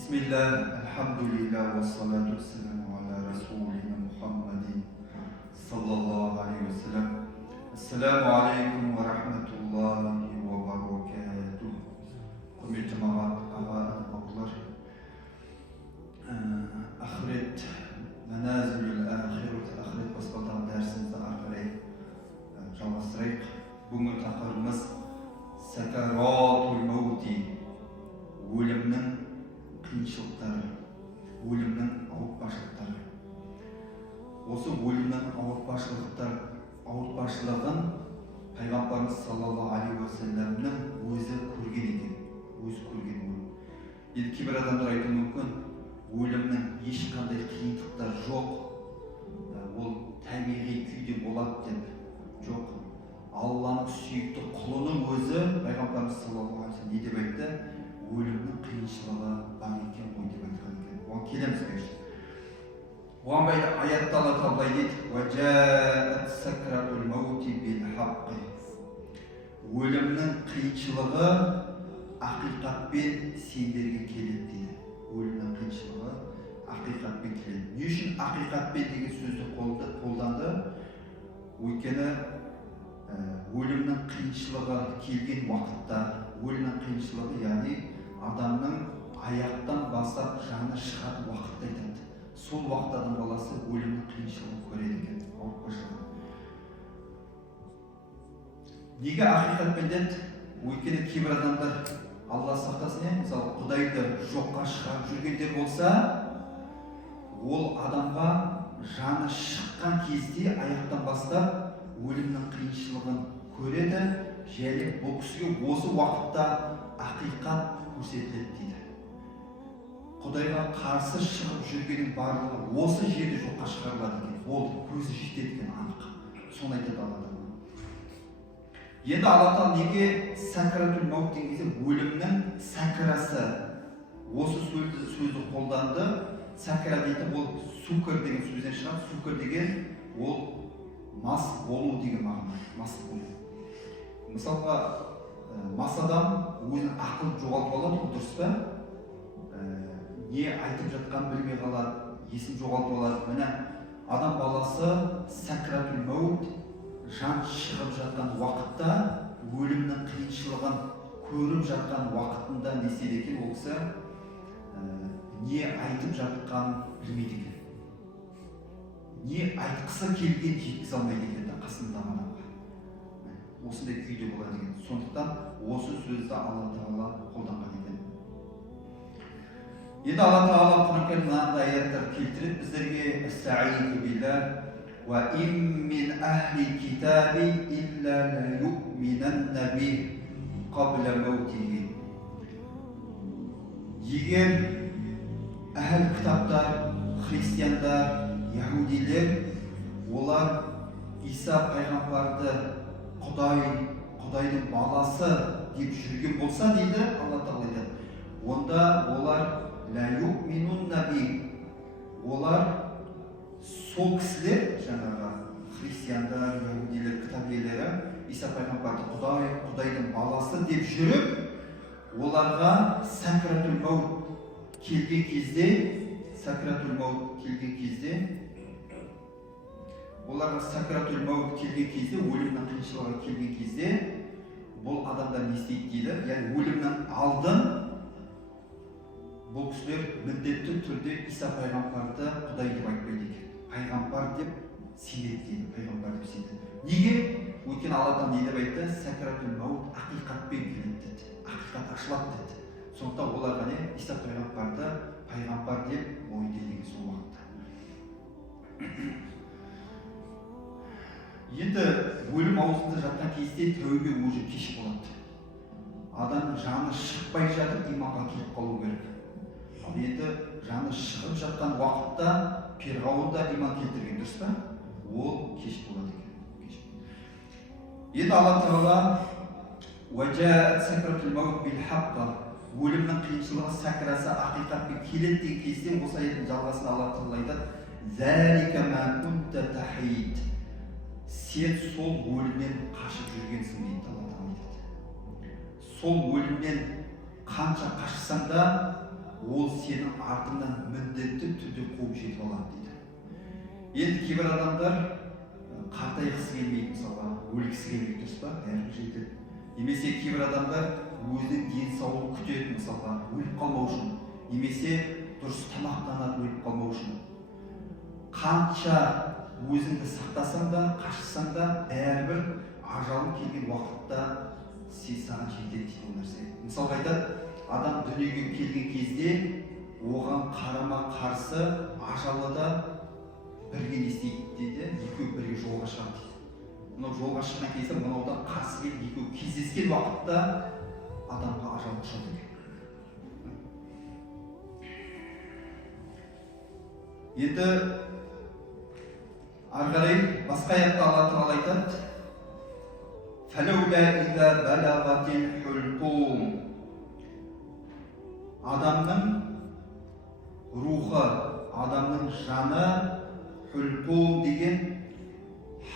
Bismillah, alhamdulillah, wa salatu wassalamu ala rasulina Muhammadin sallallahu alaihi wasallam. Assalamu alaikum wa rahmatullahi wa barakatuh. Құрметті ағалар, ақырет, маназилул ахират, ақырет баспалдағы дәрісімізді ары қарай жалғастырайық. Бүгінгі тақырыбымыз сакаратул маути, өлімнің қиыншылықтары, өлімнің ауыртпашылықтары. Осы өлімнің ауыртпашылығын пайғамбарымыз саллаллаху алейхи уассаламның өзі көрген екен. Өзі көрген өлім. Енді кейбір адамдар айтуы мүмкін, өлімнің ешқандай қиындықтар жоқ, ол табиғи күйде болады деп. Жоқ. Алланың сүйікті құлының өзі пайғамбарымыз саллаллаху алейхи уассалам не деп айтты? Өлімнің қиыншылығы бар екен ғой деп айтқан екен. Оған келеміз қазір. Оған байлы аятта Алла тағала былай дейді: «Уажаат сакратул маути бил хаққи». Өлімнің қиыншылығы ақиқатпен сендерге келеді дейді. Өлімнің қиыншылығы ақиқатпен келеді. Не үшін ақиқатпен деген сөзді қолданды? Өйткені өлімнің қиыншылығы келген уақытта, өлімнің қиыншылығы, яғни адамның аяқтан бастап жаны шығатын уақытта айтады. Сол уақытта адам баласы өлімнің қиыншылығын көреді екен, ауыртпашылығын. Неге ақиқатпен деді? Өйткені кейбір адамдар, Алла сақтасын, мысалы Құдайды жоққа шығарып жүргендер болса, ол адамға жаны шыққан кезде аяқтан бастап өлімнің қиыншылығын көреді, және бұл кісіге осы уақытта ақиқат көрсетіледі дейді. Құдайға қарсы шығып жүргеннің барлығы осы жерде жоққа шығарылады екен. Ол көзі жетеді екен, анық. Соны айтады Алла тағала. Енді Алла тағала неге сакаратул маут деген кезде өлімнің сакарасы осы сөзді қолданды? Сакара дейді, ол сукр деген сөзден шығады. Сукр деген ол мас болу деген мағына, мас болу. Мысалға, мас адам өзінің ақылын жоғалтып алады, дұрыс па? Не айтып жатқан білмей қалады, есін жоғалтып алады. Міне, адам баласы сакаратул маут, жан шығып жатқан уақытта, өлімнің қиыншылығын көріп жатқан уақытында не істейді екен? Ол кісі не айтып жатқанын білмейді екен. Не айтқысы келген жеткізе алмайды екен қасындағы адамға. Осындай күйде болады екен. Сондықтан осы сөзді Алла тағала қолданған екен. Енді Алла тағала Құран кәрімде мынандай аяттар келтіреді біздерге: «Астаизу билlah ва ин мин ахли китаби илля ла юъминанна бихи қабла маутихи». Егер әхл кітаптар, христиандар, яһудилер, олар Иса пайғамбарды Құдайдың баласы деп жүрген болса дейді Алла тағала айтады, онда олар ла юъминунна бихи, олар сол кісілер, жаңағы христиандар, яһудилер, кітап иелері Иса пайғамбарды Құдайдың баласы деп жүріп, оларға сакаратул маут келген кезде, оларға сакаратул маут келген кезде, өлімнің қиыншылығы келген кезде, бұл адамдар не істейді дейді? Яғни өлімнен алдын бұл кісілер міндетті түрде Иса пайғамбарды Құдай деп айтпайды екен. Пайғамбар деп сенеді дейді, пайғамбар деп сенеді. Неге? Өйткені Алладан не деп айтты? Сакаратул маут ақиқатпен келеді деді. Ақиқат ашылады деді. Сондықтан оларға не? Иса пайғамбарды пайғамбар деп мойындайды деген сол уақытта. Енді өлім аузында жатқан кезде тәубе уже кеш болады. Адамның жаны шықпай жатып иманға келіп қалу керек. Ал енді жаны шығып жатқан уақытта перғауында иман келтірген, дұрыс па? Ол кеш болады екен. Енді Алла тағала «Уажаат сакаратул маут бил хаққи», өлімнің қиыншылығы сакарасы ақиқатпен келеді деген кезде осы аяттың жалғасында Алла тағала айтады: «Залика ма кунта тахид». Сен сол өлімнен қашып жүргенсің дейді Алла тағала айтады. Сол өлімнен қанша қашсаң да, ол сенің артыңнан міндетті түрде қуып жетіп алады дейді. Енді кейбір адамдар қартайғысы келмейді, мысалға өлгісі келмейді, дұрыс па? Бәрібір жетеді. Немесе кейбір адамдар өзінің денсаулығын күтеді, мысалға өліп қалмау үшін, немесе дұрыс тамақтанады өліп қалмау үшін. Қанша өзіңді сақтасаң да, қашсаң да, бәрібір ажалың келген уақытта саған жетеді дейді ол нәрсе. Мысалға айтады, адам дүниеге келген кезде оған қарама қарсы ажалы да бірге не істейді дейді, екеуі бірге жолға шығады дейді. Мынау жолға шыққан кезде мынаудан қарсы келіп екеуі кездескен уақытта адамға ажал құшады екен. Енді ары қарай басқа аятта Алла Тағала айтады: «Фәләулә иза балағатил хулқум». Адамның рухы, адамның жаны, хулқум деген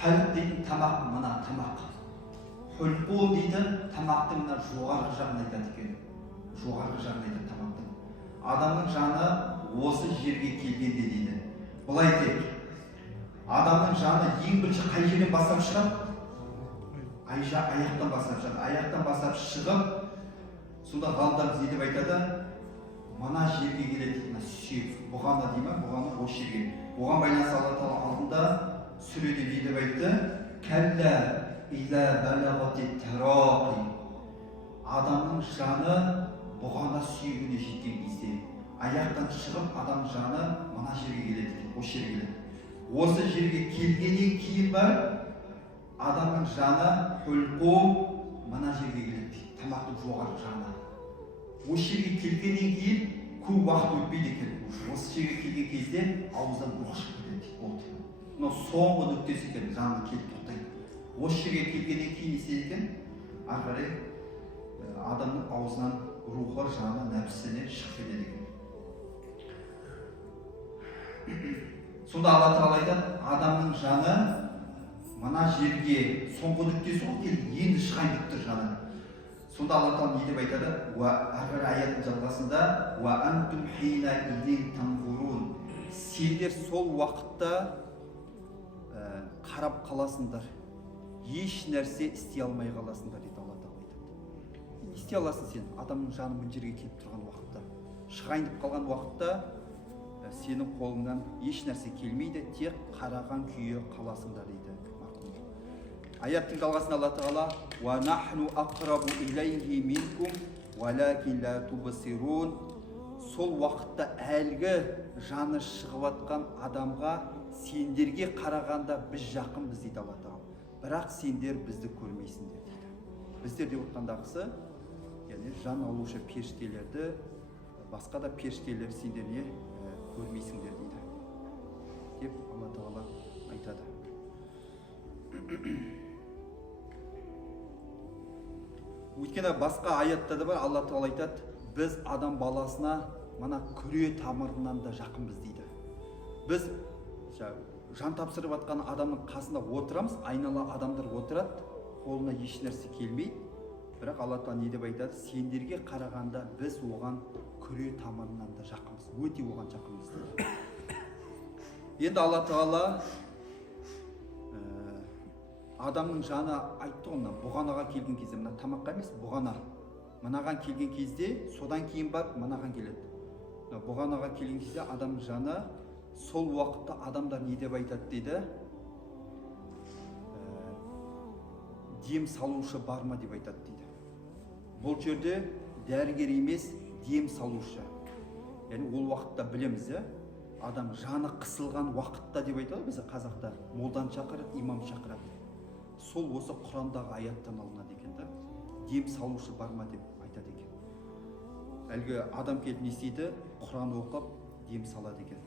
хәлқ дейтін тамақ, мына тамақ. Хулқум дейтін тамақтың мына жоғарғы жағын айтады екен. Жоғарғы жағын айтады тамақтың. Адамның жаны осы жерге келгенде дейді. Былай дейді, адамның жаны ең бірінші қай жерден бастап шығады? Аяқтан бастап шығады. Аяқтан бастап шығып, сонда ғалымдар не деп айтады? Мына жерге келеді, мына сүйек, бұғана дей ма? Бұғана осы жерге. Оған байланысты Алла Тағала алдында сүреде не деп айтты? Кәллә иза балағати тарақи. Адамның жаны бұғана сүйегіне жеткен кезде, аяқтан шығып адам жаны мына жерге келеді, осы жерге келеді. Осы жерге келгеннен кейін бар адамның жаны хулқум мына жерге келеді, тамақтың жоғарғы жағына. Осы жерге келгеннен кейін көп уақыт өтпейді екен. Осы жерге келген кезде ауыздан рух шығып кетеді, болды. Мынау соңғы нүктесі екен, жаны келіп тоқтайды. Осы жерге келгеннен кейін не істейді екен? Ары қарай адамның аузынан рухы, жаны, нәпсісіне шығып кетеді екен. Сонда Алла Тағала айтады, адамның жаны мына жерге соңғы нүктесі ғой, енді шығайын деп тұр жаны. Сонда Алла Тағала не деп айтады? Ары қарай аяттың жалғасында «Ва антум хина идин танзурун». Сендер сол уақытта қарап қаласыңдар, еш нәрсе істей алмай қаласыңдар дейді Алла Тағала айтады. Не істей аласың сен? Адамның жаны мына жерге келіп тұрған уақытта, шығайын деп қалған уақытта сенің қолыңнан еш нәрсе келмейді, тек қараған күйі қаласыңдар дейді. Аяттың жалғасында Алла Тағала «Ва нахну ақрабу илайхи минкум валакин ла тубсирун». Сол уақытта әлгі жаны шығып атқан адамға сендерге қарағанда біз жақынбыз дейді Алла Тағала. Бірақ сендер бізді көрмейсіңдер дейді. Біздер деп отқандағысы, яғни жан алушы періштелерді, басқа да періштелер сендер не көрмейсіңдер дейді деп Алла Тағала айтады. Өйткені басқа аятта да бар, Алла Тағала айтады, біз адам баласына мана күре тамырынан да жақынбыз дейді. Біз жан тапсырып атқан адамның қасында отырамыз, айнала адамдар отырады, қолына еш нәрсе келмейді. Бірақ Алла Тағала не деп айтады? Сендерге қарағанда біз оған күре тамырынан да жақынбыз, өте оған жақынбыз дейді. Енді Алла Тағала адамның жаны айтты ғой, бұғанаға келген кезде, мына тамаққа емес, бұғана. Мынаған келген кезде, содан кейін бар, мынаған келеді. Бұғанаға келген кезде адамның жаны, сол уақытта адамдар не деп айтады дейді? Дем салушы бар ма деп айтады дейді. Бұл жерде дәрігер емес, дем салушы. Яғни ол уақытта білеміз, адам жаны қысылған уақытта деп айтады бізде қазақта. Молдан шақырады, имам шақырады. Сол осы Құрандағы аяттан алынады екен да. Дем салушы бар ма деп айтады екен. Әлгі адам келіп не істейді? Құран оқып, дем салады екен.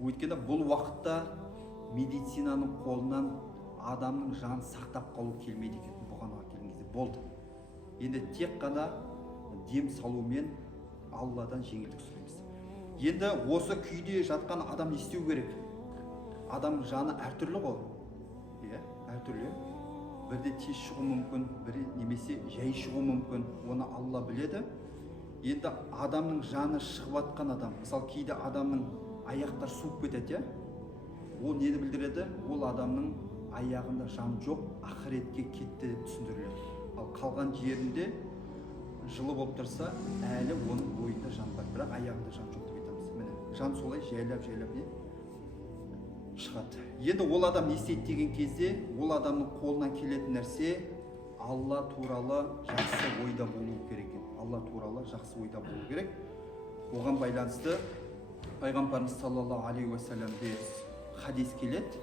Өйткені бұл уақытта медицинаның қолынан адамның жанын сақтап қалу келмейді екен. Бұғанаға келген кезде болды. Енді тек қана дем салумен Алладан жеңілдік сұраймыз. Енді осы күйде жатқан адам не істеу керек? Адамның жаны әртүрлі ғой. Әртүрлі. Бірде тез шығу мүмкін, бірде немесе жай шығу мүмкін. Оны Алла біледі. Енді адамның жаны шығып жатқан адам, мысалы кейде адамның аяқтар суып кетеді, иә? Ол нені білдіреді? Ол адамның аяғында жан жоқ, ақыретке кетті деп түсіндіріледі. Ал қалған жерінде жылы болып тұрса, әлі оның бойында жан бар, бірақ аяғында жан жоқ деп айтамыз. Міне, жан солай жайлап не шығады. Енді ол адам не істейді деген кезде, ол адамның қолынан келетін нәрсе Алла туралы жақсы ойда болу керек екен. Алла туралы жақсы ойда болу керек. Оған байланысты пайғамбарымыз саллаллаху алейхи уассаламде хадис келеді.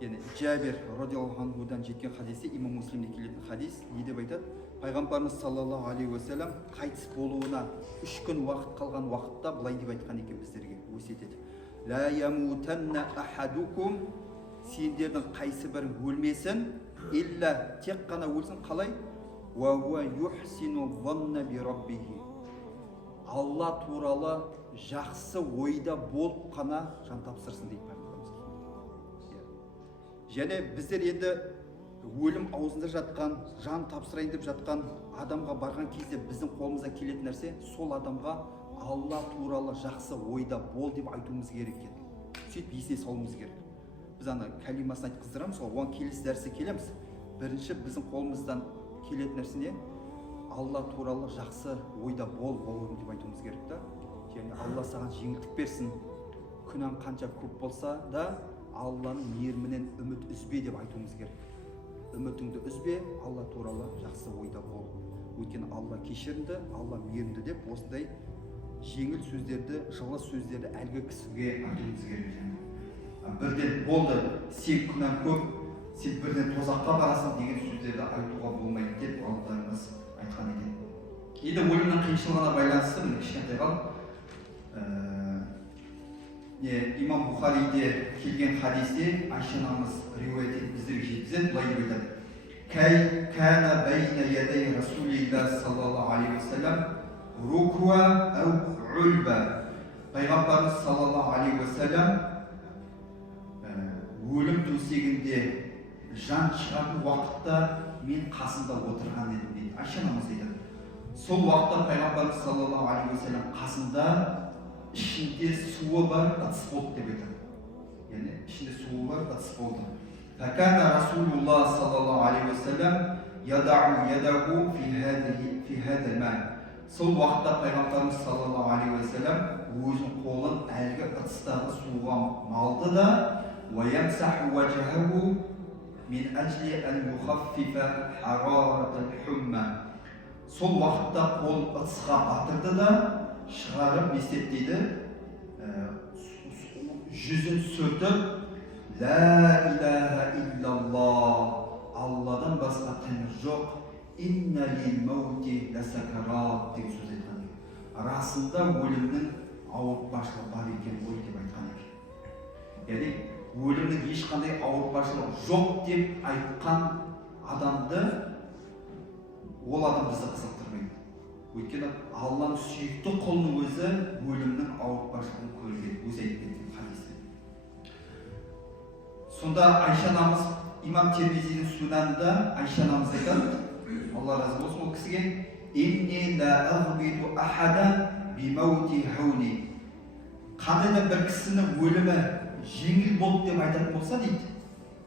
Яғни Жабир радиаллаху анхудан жеткен хадисте, имам Муслимде келетін хадис, не деп айтады? Пайғамбарымыз саллаллаху алейхи уассалам қайтыс болуына 3 күн уақыт қалған уақытта былай деп айтқан екен біздерге, өсиет етіп. Ла ямутанна ахадукум, сендердің қайсы бірің өлмесін, илля тек қана өлсін, қалай? Ва хуа юхсину занна би раббихи. Алла туралы жақсы ойда болып қана жан тапсырсын дейді пайғамбарымыз. Және біздер енді өлім аузында жатқан, жан тапсырайын деп жатқан адамға барған кезде біздің қолымыздан келетін нәрсе сол адамға Алла туралы жақсы ойда бол деп айтуымыз керек екен. Сөйтіп есіне салуымыз керек. Біз ана кәлимасын айтқыздырамыз, оған келесі дәрісі келеміз. Бірінші біздің қолымыздан келетін нәрсе не? Алла туралы жақсы ойда бол, бауырым деп айтуымыз керек та. Және Алла саған жеңілдік берсін. Күнәң қанша көп болса да Алланың мейірімінен үміт үзбе деп айтуымыз керек. Үмітіңді үзбе, Алла туралы жақсы ойда бол. Өйткені Алла кешірімді, Алла мейірімді деп осындай жеңіл сөздерді, жылы сөздерді әлгі кісіге айтуымыз керек. Бірден болды, сен күнәң көп, сен бірден тозаққа барасың деген сөздерді айтуға болмайды деп ғалымдарымыз айтқан екен. Енді өлімнің қиыншылығына байланысты міне кішкентай қалып, имам Бухариде келген хадисте Айша анамыз риуаят етіп біздерге жеткізеді, былай деп айтады. Кана байна ядай Расулилла саллаллаху алейхи вассалам рукуа ау ульба. Пайғамбарымыз саллаллаху алейхи вассалам өлім төсегінде жан шығатын уақытта мен қасында отырған едім дейді. Айша анамыз айтады. Сол уақытта пайғамбарымыз саллаллаху алейхи вассалам қасында ішінде суы бар, ыдыс болды деп айтады. Яғни ішінде суы бар, ыдыс болды. Факана Расулуллах саллаллаху алейхи вассалам ядау ядаху фи хадал ма. Сол уақытта пайғамбарымыз саллаллаху алейхи вассалам өзінің қолын әлгі ыдыстағы суға малды да ويمسح وجهه من أجل أن يخفف حرارة الحمى. Сол уақытта қол ыдысқа батырды да шығарып естеттейді, жүзін сүртіп, ла илаха иллаллах, Алладан басқа тәңір жоқ, инна лил маути ласакарат деген сөз айтқан екен. Расында өлімнің ауыртпашылығы бар екен ғой деп айтқан екен. Яғни өлімнің ешқандай ауыртпашылығы жоқ деп айтқан адамды ол адам бізді қызықтырмайды. Өйткені Алланың сүйікті құлының өзі өлімнің ауыртпашылығын көрген, өзі айтып кеткен хадисте. Сонда Айша анамыз имам Тирмизидің сунанында Айша анамыз айтады, Алла разы болсын ол кісіге, инни ла агбиду ахадан бимаути хауни. Қандай да бір кісінің өлімі жеңіл болды деп айтатын болса дейді,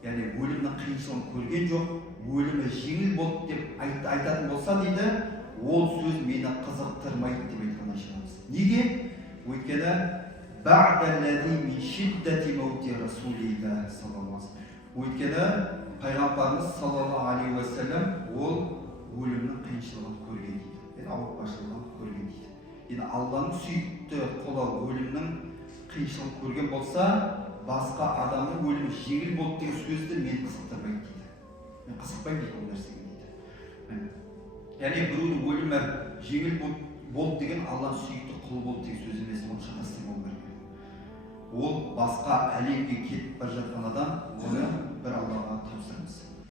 яғни өлімнің қиыншылығын көрген жоқ, өлімі жеңіл болды деп айтатын болса дейді, ол сөз мені қызықтырмайды деп айтқан Айшамыз. Неге? Өйткені бa'даллази мин шиддати маути Расулилла саллаллаху алейхи вассалам. Өйткені пайғамбарымыз саллаллаху алейхи вассалам ол өлімнің қиыншылығын көрген дейді, ауыртпашылығын көрген дейді. Енді Алланың сүйікті құлы өлімнің қиыншылығын көрген болса, басқа адамның өлімі жеңіл болды деген сөзді мен қызықтырмайды дейді. Мен қызықпаймын дейді ол нәрсеге дейді. Яғни біреудің өлімі жеңіл болды деген Алланың сүйікті құлы болды деген сөз емес, оны шатастырмау керек. Ол басқа әлемге кетіп бара жатқан адам, оны бір Аллаға тапсырамыз.